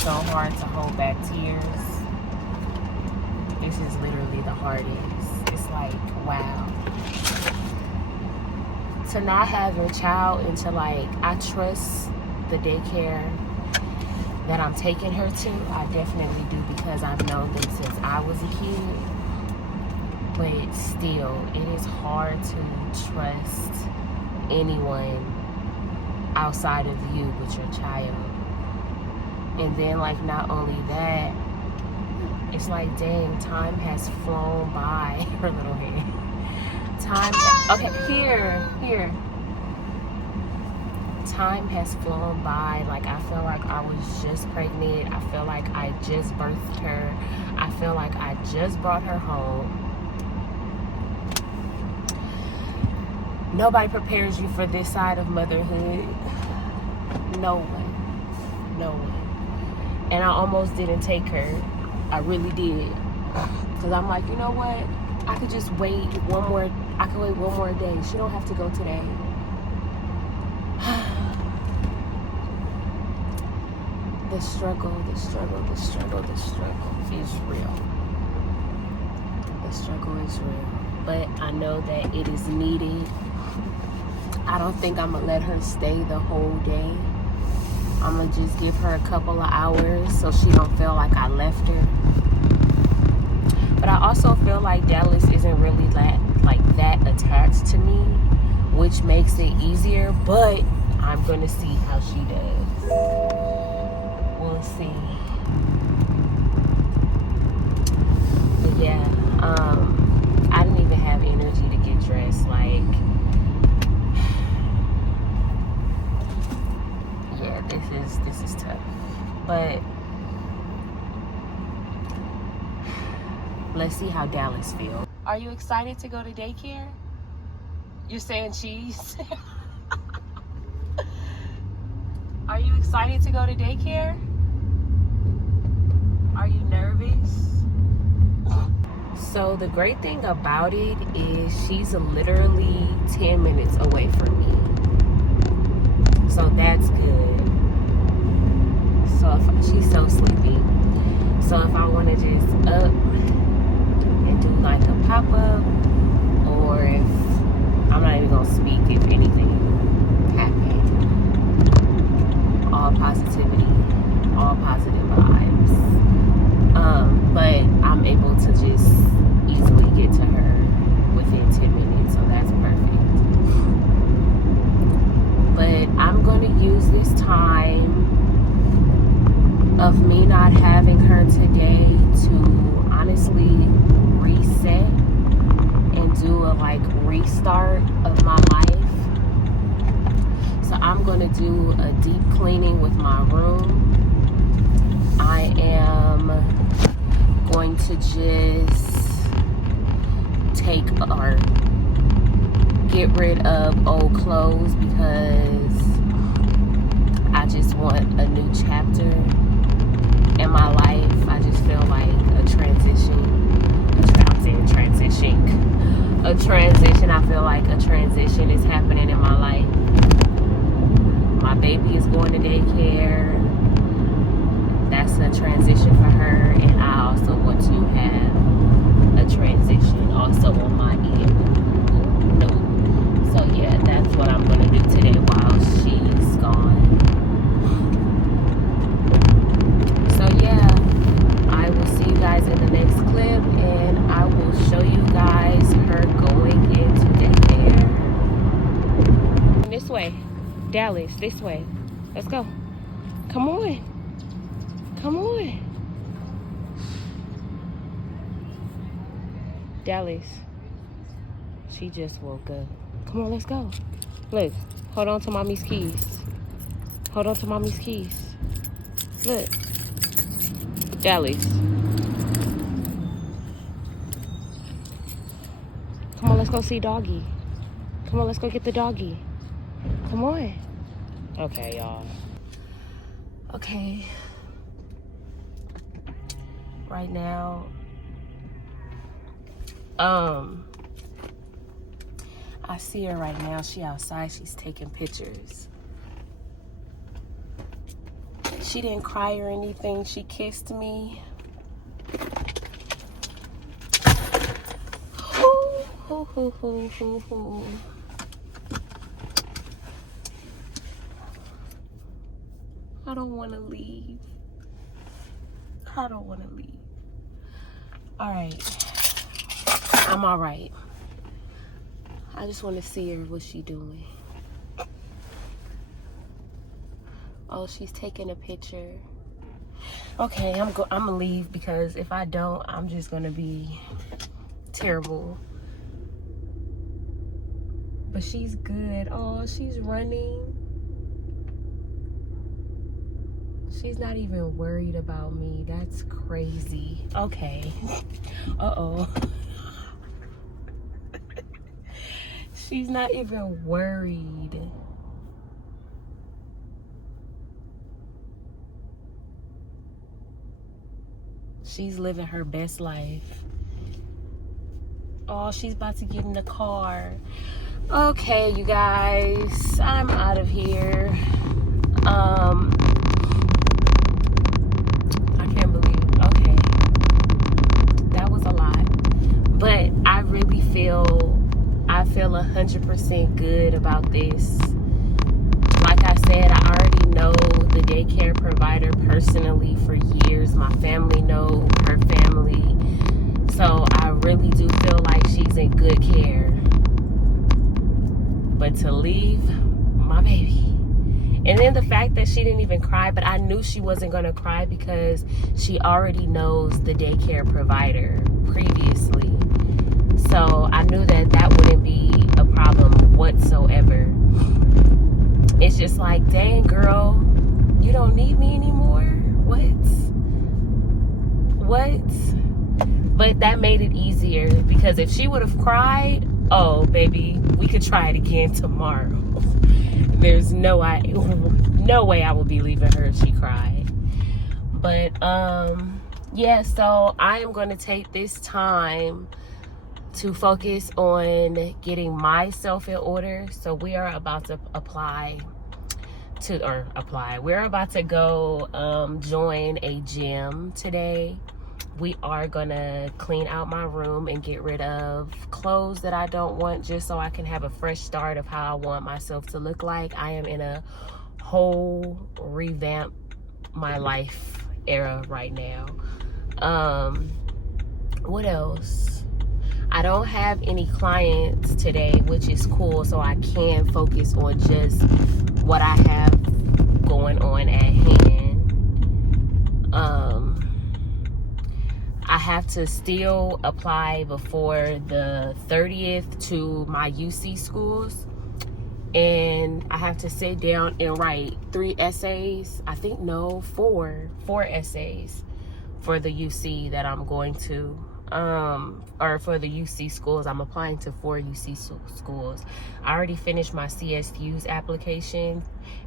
so hard to hold back tears. This is literally the hardest. It's like, wow. To not have your child and to like, I trust the daycare that I'm taking her to. I definitely do, because I've known them since I was a kid. But still, it is hard to trust anyone outside of you with your child. And then like, not only that, it's like, dang, time has flown by. Her little hand. Time, okay, here. Time has flown by. Like, I feel like I was just pregnant. I feel like I just birthed her. I feel like I just brought her home. Nobody prepares you for this side of motherhood. No one. No one. And I almost didn't take her. I really did. Because I'm like, you know what? I could just wait one more day. She don't have to go today. The struggle is real. The struggle is real. But I know that it is needed. I don't think I'm going to let her stay the whole day. I'm going to just give her a couple of hours so she don't feel like I left her. But I also feel like Dallas isn't really that attached to me, which makes it easier. But I'm going to see how she does. We'll see. But yeah, I didn't even have energy to get dressed. Like, yeah, this is tough. But let's see how Dallas feels. Are you excited to go to daycare? You're saying cheese? Are you excited to go to daycare? Are you nervous? So the great thing about it is she's literally 10 minutes away from me. So that's good. So she's so sleepy. So if I want to just up and do like a pop-up, or if I'm not even going to speak if anything happened. All positivity, all positive vibes. But I'm able to just easily get to her within 10 minutes, so that's perfect. But I'm going to use this time of me not having her today to honestly reset and do a restart of my life. So I'm going to do a deep cleaning with my room. I am going to just get rid of old clothes, because I just want a new chapter in my life. I just feel like a transition. I feel like a transition is happening in my life. My baby is going to daycare. That's a transition for her, and I also want to have a transition also on my end. So yeah, that's what I'm going to do today while she's gone. So yeah, I will see you guys in the next clip, and I will show you guys her going into daycare. This way, Dallas, this way. Let's go. Come on. Come on. Dallas. She just woke up. Come on, let's go. Look, hold on to mommy's keys. Hold on to mommy's keys. Look. Dallas. Come on, let's go see doggy. Come on, let's go get the doggy. Come on. Okay, y'all. Okay. Right now, I see her right now. She outside. She's taking pictures. She didn't cry or anything. She kissed me. I don't want to leave. I don't want to leave. All right. I'm all right. I just want to see her. What's she doing? Oh, she's taking a picture. Okay, I'm gonna leave, because if I don't, I'm just gonna be terrible. But she's good. Oh, she's running. She's not even worried about me. That's crazy. Okay. Uh-oh. She's not even worried. She's living her best life. Oh, she's about to get in the car. Okay, you guys, I'm out of here. I can't believe, okay, that was a lot. But I really feel 100% good about this. Like I said, I already know the daycare provider personally for years. My family know her family. So I really do feel like she's in good care. But to leave my baby. And then the fact that she didn't even cry, but I knew she wasn't going to cry because she already knows the daycare provider previously. So I knew that that wouldn't be a problem whatsoever. It's just like, dang, girl, you don't need me anymore? What? But that made it easier, because if she would have cried, oh, baby, we could try it again tomorrow. There's no way I would be leaving her if she cried. But, yeah, so I am going to take this time to focus on getting myself in order. So we are about to we're about to go join a gym today. We are gonna clean out my room and get rid of clothes that I don't want, just so I can have a fresh start of how I want myself to look like. I am in a whole revamp my life era right now. What else? I don't have any clients today, which is cool, so I can focus on just what I have going on at hand. I have to still apply before the 30th to my UC schools, and I have to sit down and write 3 essays. I think, no, 4 essays for the UC that I'm going to. Or for the UC schools. I'm applying to 4 UC schools. I already finished my CSU's application,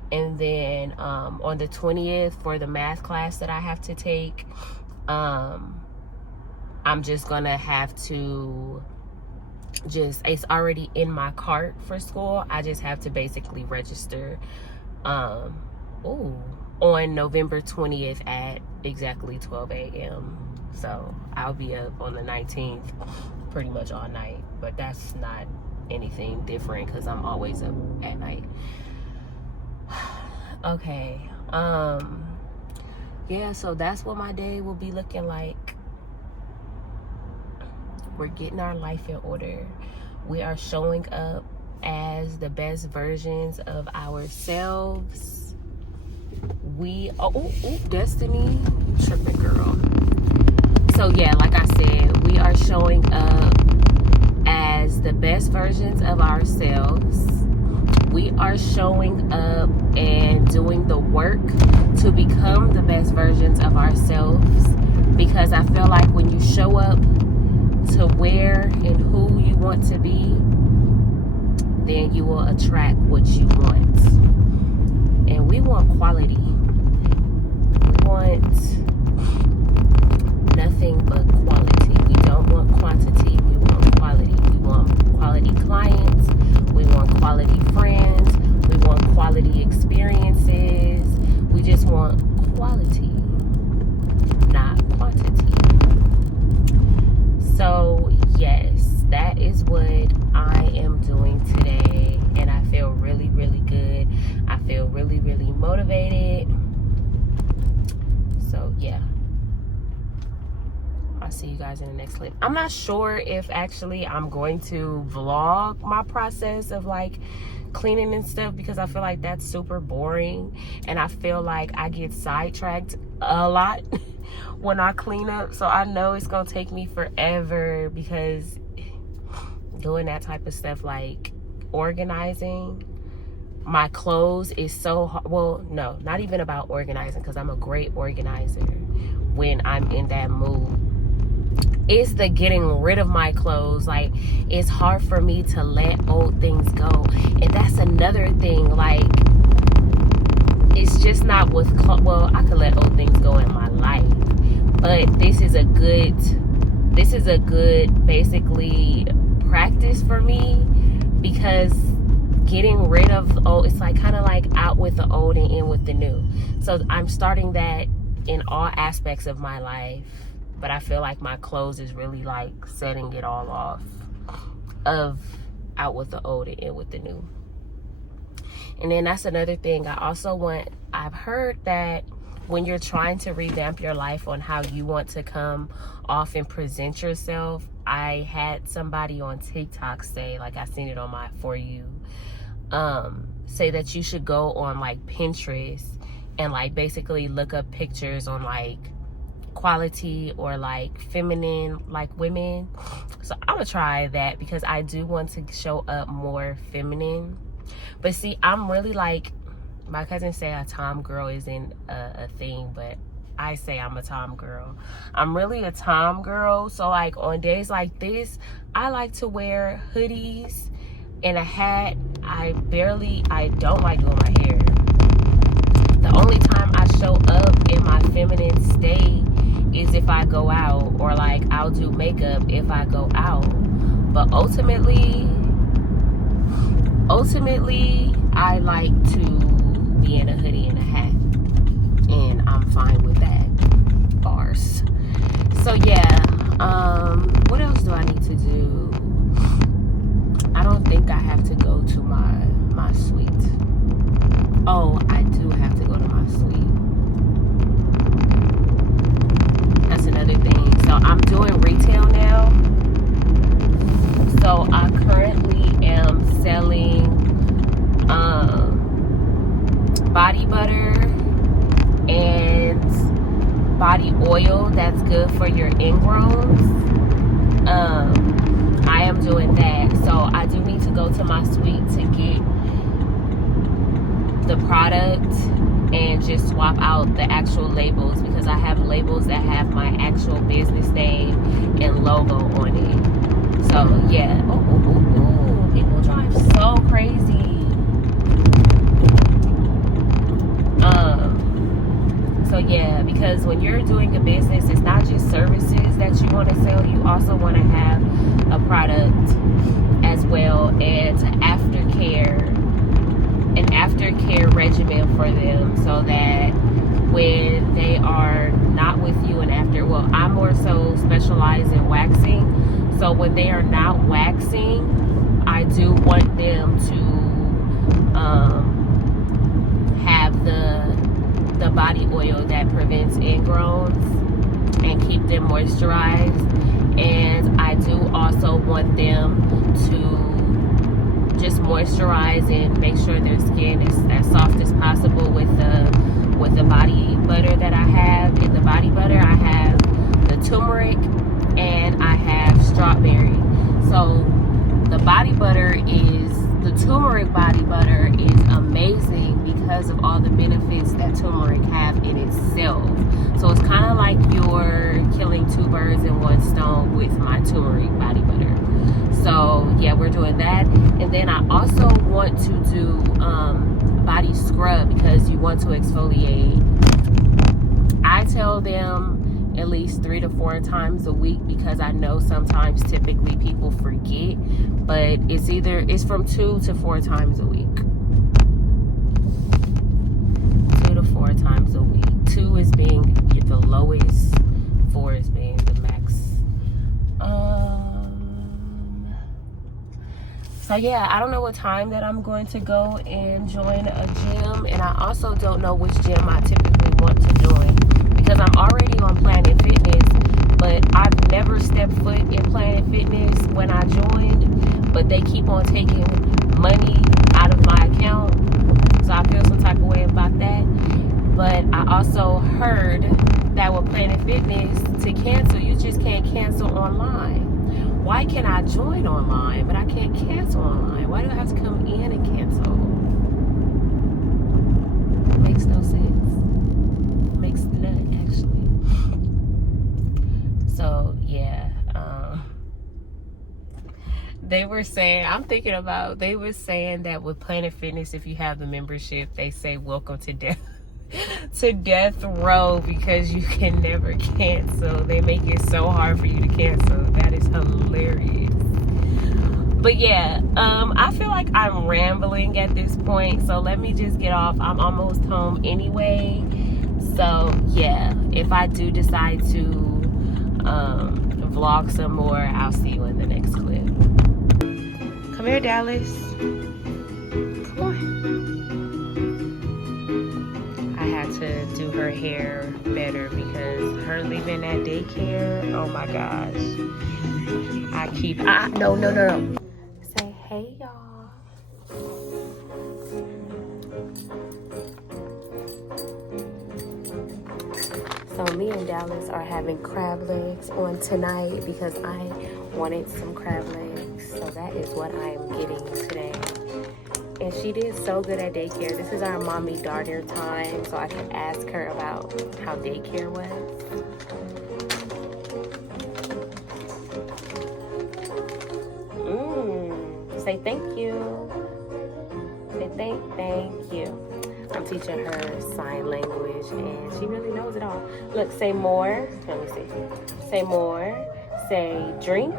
and then on the 20th for the math class that I have to take, I'm just gonna have to it's already in my cart for school. I just have to basically register on November 20th at exactly 12 a.m. So I'll be up on the 19th pretty much all night, but that's not anything different because I'm always up at night. Okay, yeah, so that's what my day will be looking like. We're getting our life in order. We are showing up as the best versions of ourselves. Destiny, tripping girl. So yeah, like I said, we are showing up as the best versions of ourselves. We are showing up and doing the work to become the best versions of ourselves, because I feel like when you show up to where and who you want to be, then you will attract what you want. And we want quality. We want nothing but quality. We don't want quantity. We want quality. We want quality clients. We want quality friends. We want quality experiences. We just want quality, not quantity. So yes, that is what I am doing today, and I feel really, really good. I feel really, really motivated. So yeah, I'll see you guys in the next clip. I'm not sure if actually I'm going to vlog my process of like cleaning and stuff, because I feel like that's super boring, and I feel like I get sidetracked a lot when I clean up. So I know it's gonna take me forever, because doing that type of stuff, like organizing my clothes, is so hard. Well, no, not even about organizing, because I'm a great organizer when I'm in that mood. It's the getting rid of my clothes. Like, it's hard for me to let old things go. And that's another thing. Like, it's just not with well, I could let old things go in my life, but this is a good basically practice for me, because getting rid of old, it's like kind of like out with the old and in with the new. So I'm starting that in all aspects of my life. But I feel like my clothes is really like setting it all off, of out with the old and in with the new. And then that's another thing. I've heard that when you're trying to revamp your life on how you want to come off and present yourself, I had somebody on TikTok say, like, I seen it on my For You, say that you should go on like Pinterest and like basically look up pictures on like quality or like feminine like women. So I'm gonna try that, because I do want to show up more feminine. But see, I'm really like, my cousin say a tom girl isn't a thing, but I say I'm a tom girl. I'm really a tom girl. So like on days like this, I like to wear hoodies and a hat. I don't like doing my hair. The only time I show up in my feminine state is if I go out, or like I'll do makeup if I go out. But ultimately I like to be in a hoodie and a hat, and I'm fine with that. Bars. So yeah, what else do I need to do? I don't think I have to go to my suite. Oh, I do have to go to my suite. That's another thing. So I'm doing retail now. So I currently am selling body butter and body oil that's good for your ingrowns. I am doing that. So I do need to go to my suite to get the product and just swap out the actual labels, because I have labels that have my actual business name and logo on it. So yeah. Ooh, people drive so crazy. So yeah, because when you're doing a business, it's not just services that you want to sell, you also want to have a product as well, and an aftercare regimen for them, so that when they are not with you and after, well, I'm more so specialized in waxing, so when they are not waxing, I do want them to have the body oil that prevents ingrowns and keep them moisturized. And I do also want them to just moisturize and make sure their skin is as soft as possible with the body butter that I have. In the body butter, I have the turmeric and I have strawberry. So the turmeric body butter is amazing because of all the benefits that turmeric have in itself. So it's kind of like you're killing two birds in one stone with my turmeric body butter. So yeah, we're doing that. And then I also want to do body scrub, because you want to exfoliate. I tell them at least 3 to 4 times a week, because I know sometimes typically people forget, but it's from 2 to 4 times a week. 2 to 4 times a week. 2 So yeah, I don't know what time that I'm going to go and join a gym, and I also don't know which gym I typically want to join because I'm already on Planet Fitness, but I've never stepped foot in Planet Fitness when I joined, but they keep on taking money out of my account, so I feel some type of way about that. But I also heard that with Planet Fitness, to cancel, you just can't cancel online. Why can I join online, but I can't cancel online? Why do I have to come in and cancel? Makes no sense. Makes none, actually. So, yeah. They were saying, they were saying that with Planet Fitness, if you have the membership, they say welcome to death. To death row, because you can never cancel. They make it so hard for you to cancel. That is hilarious. But yeah, I feel like I'm rambling at this point, so let me just get off. I'm almost home anyway. So yeah, if I do decide to vlog some more, I'll see you in the next clip. Come here, Dallas. Come on. I had to do her hair better because her leaving that daycare, oh my gosh. No. Say hey, y'all. So me and Dallas are having crab legs on tonight because I wanted some crab legs. So that is what I am getting today. And she did so good at daycare. This is our mommy-daughter time, so I can ask her about how daycare was. Say thank you. Say thank you. I'm teaching her sign language, and she really knows it all. Look, say more. Let me see. Say more. Say drink.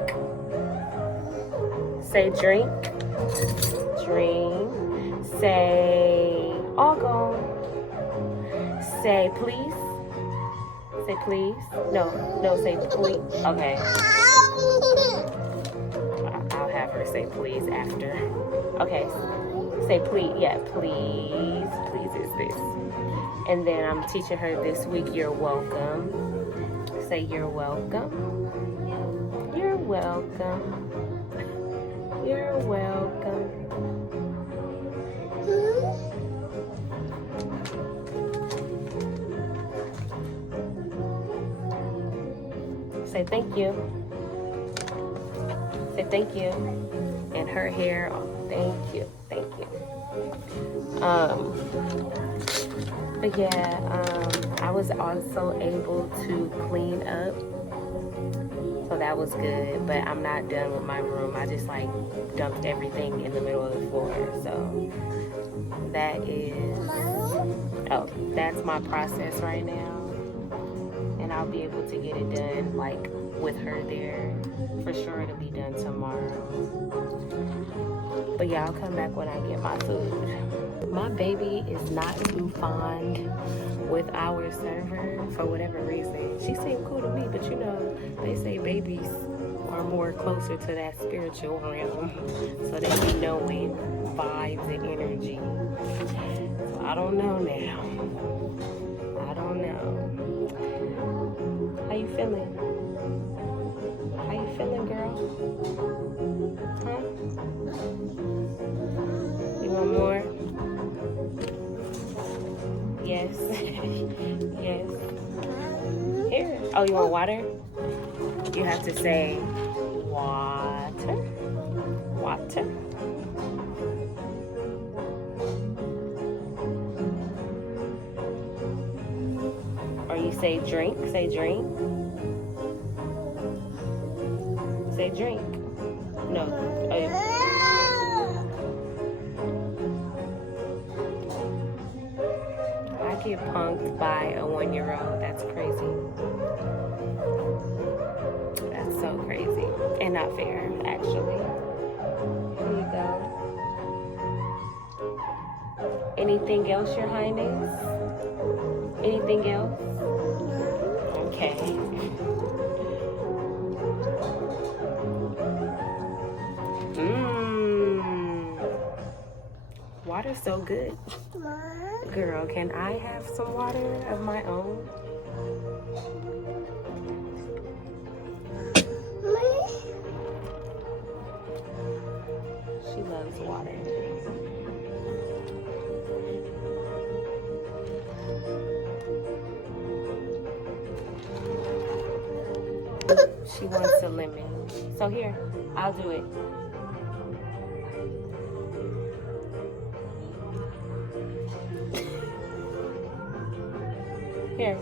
Say drink. Drink. Say all gone. Say please. Say please. No, say please. Okay. I'll have her say please after. Okay. Say please. Yeah, please. Please is this. And then I'm teaching her this week, you're welcome. Say you're welcome. You're welcome. You're welcome. Say thank you. Say thank you. And her hair, oh, thank you. But yeah, I was also able to clean up. So that was good, but I'm not done with my room. I just like dumped everything in the middle of the floor. So that's my process right now. And I'll be able to get it done like with her there. For sure it'll be done tomorrow. But yeah, I'll come back when I get my food. My baby is not too fond with our server for whatever reason. She seemed cool to me, but you know, they say babies are more closer to that spiritual realm. So they be knowing vibes and energy. So I don't know now. I don't know. How you feeling? How you feeling, girl? Huh? You want more? Yes. Yes. Here. Oh, you want water? You have to say water. Water. Or you say drink. Say drink. Say drink. No. I get punked by a 1-year-old. That's crazy. That's so crazy. And not fair, actually. Here you go. Anything else, Your Highness? Anything else? Okay. water's so good. Girl, can I have some water of my own? She loves water. She wants a lemon. So here, I'll do it. Here.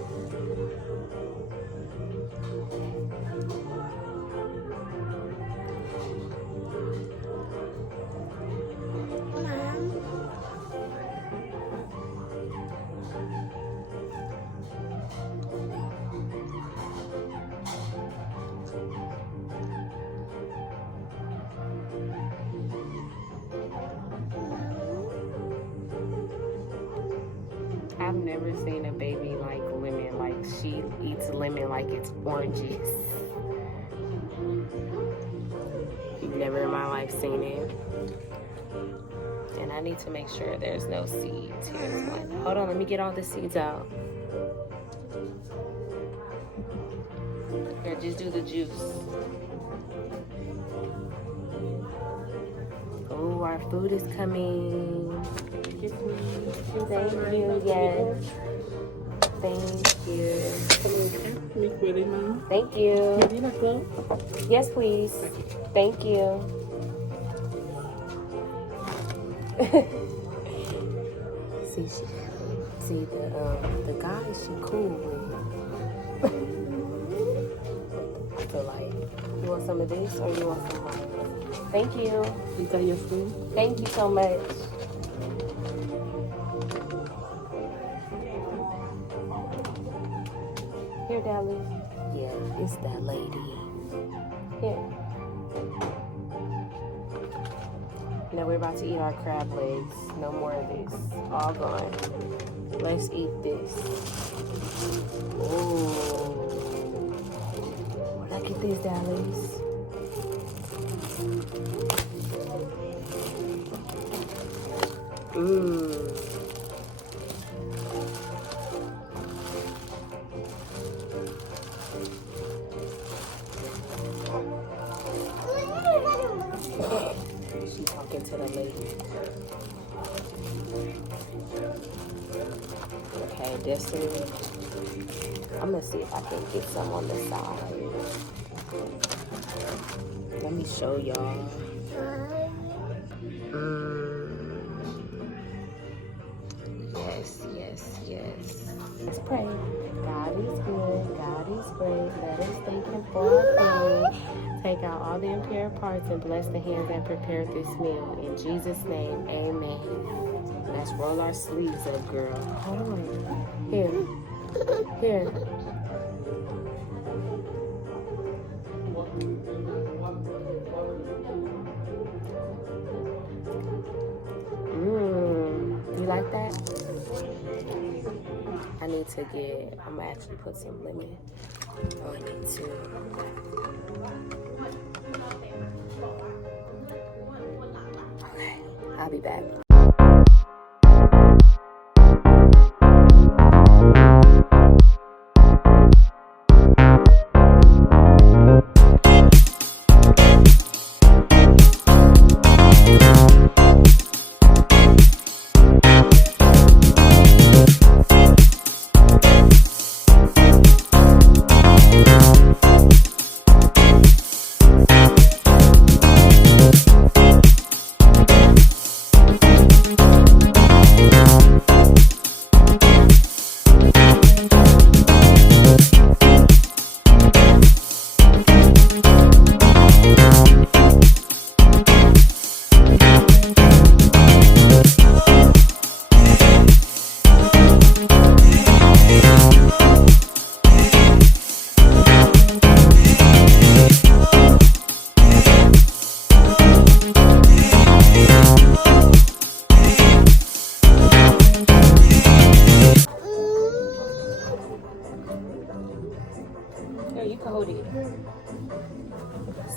I've never seen a baby like lemon. Like, she eats lemon like it's oranges. Never in my life seen it. And I need to make sure there's no seeds. Here's one. Hold on, let me get all the seeds out. Here, just do the juice. Oh, our food is coming. Thank you, yes. Thank you. Thank you. Yes, please. Thank you. See the guy she cool with. I feel like, you want some of this or you want some more? Thank you. Is that your food? Thank you so much. Here, darling. Yeah, it's that lady. Here. Now we're about to eat our crab legs. No more of this. All gone. Let's eat this. Ooh. Look at these, darlings. Mmm. She's talking to the lady. Okay, this is. I'm gonna see if I can get some on the side. Let me show y'all. Yes. Let's pray. God is good. God is great. Let us thank Him for our food. Take out all the impaired parts and bless the hands that prepared this meal. In Jesus' name, amen. Let's roll our sleeves up, girl. Hold on. Here. You like that? I need to get, I'm gonna actually put some lemon. Oh, I need to. Okay, I'll be back.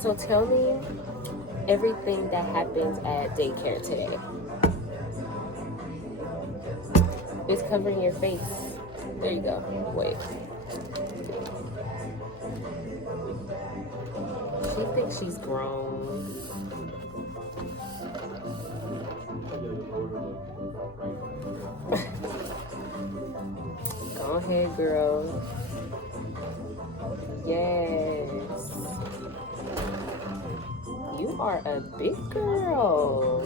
So tell me everything that happens at daycare today. It's covering your face. There you go. Wait. She thinks she's grown. Go ahead, girl. Yes. You are a big girl.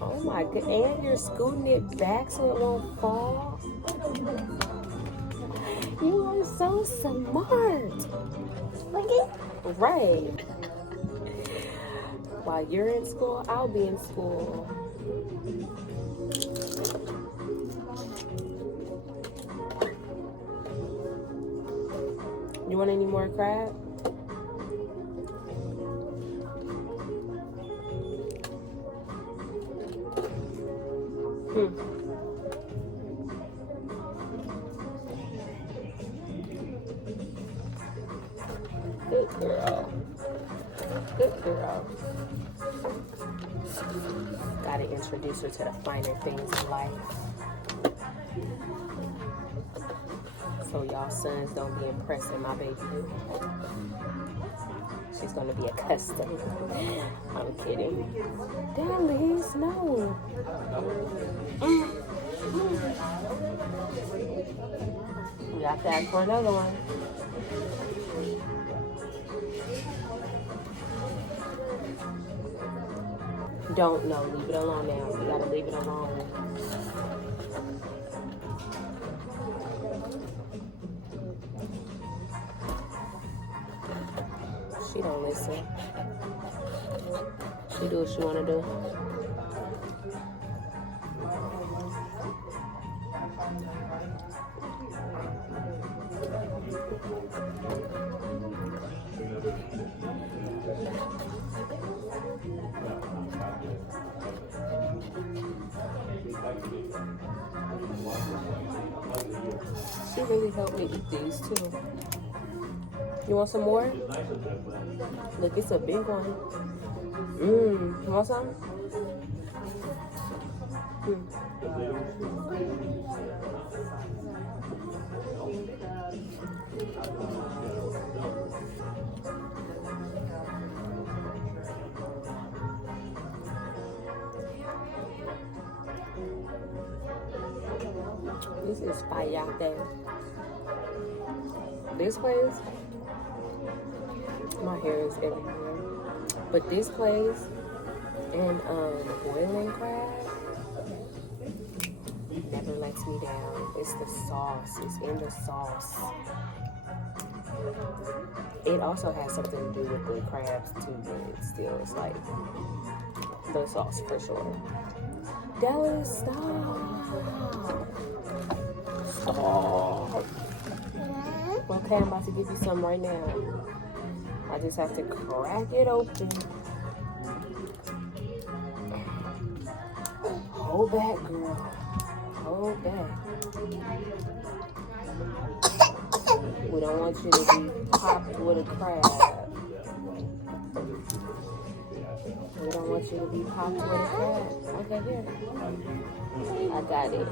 Oh my god. And you're scooting it back so it won't fall. You are so smart. Right. While you're in school, I'll be in school. You want any more crab? Good girl. Good girl. Gotta introduce her to the finer things in life. So y'all sons don't be impressing my baby. She's gonna be accustomed. I'm kidding. Dallas, no. You have to ask for another one. Don't know. Leave it alone now. You gotta leave it alone. She don't listen. She do what she wanna do. She really helped me eat these too. You want some more? Look, it's a big one. You want some? This is partake. This place, my hair is everywhere. But this place and boiling crab never lets me down. It's the sauce. It's in the sauce. It also has something to do with the crabs too, but still, it's like the sauce for sure. Dallas, stop. Stop. Okay, I'm about to give you some right now. I just have to crack it open. Hold back, girl. Hold back. We don't want you to be popped with a crab. We don't want you to be popped with a crab. Okay, here. I got it.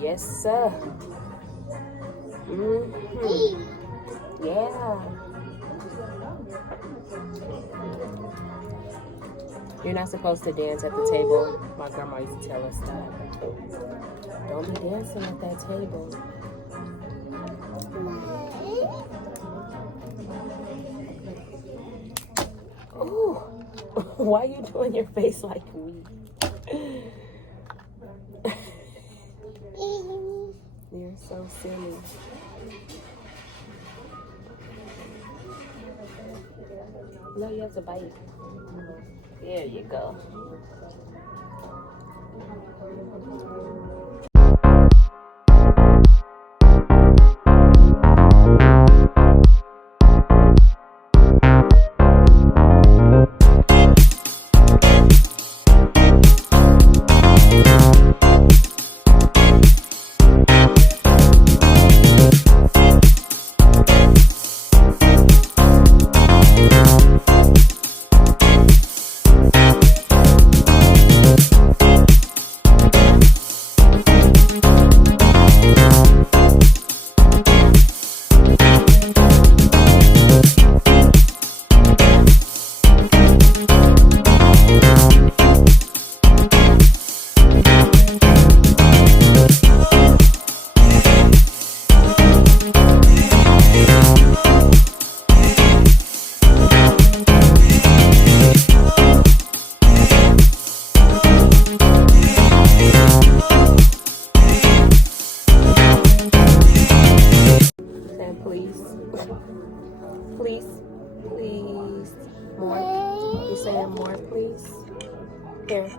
Yes, sir. Yeah. You're not supposed to dance at the table. My grandma used to tell us that. Don't be dancing at that table. Ooh. Why are you doing your face like me? You're so silly. No, you have to bite. There you go. Please. Please. More. You saying more, please? Here.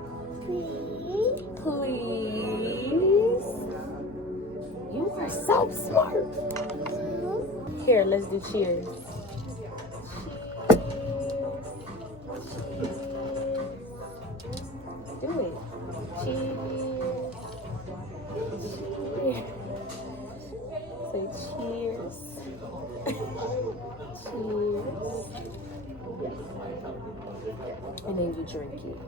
Please. You are so smart. Here, let's do cheers. Do it. Cheers. Cheers. Say cheers. Cheers. And then you drink it.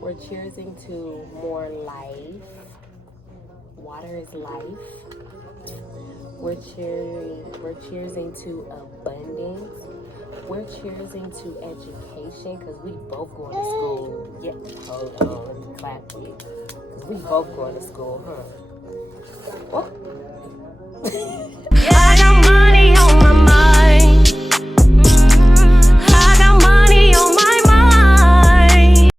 We're cheersing to more life. Water is life. We're cheersing to abundance. We're cheersing to education because we both going to school. Yeah, hold on, let me clap it. Because we both going to school, huh? Oh.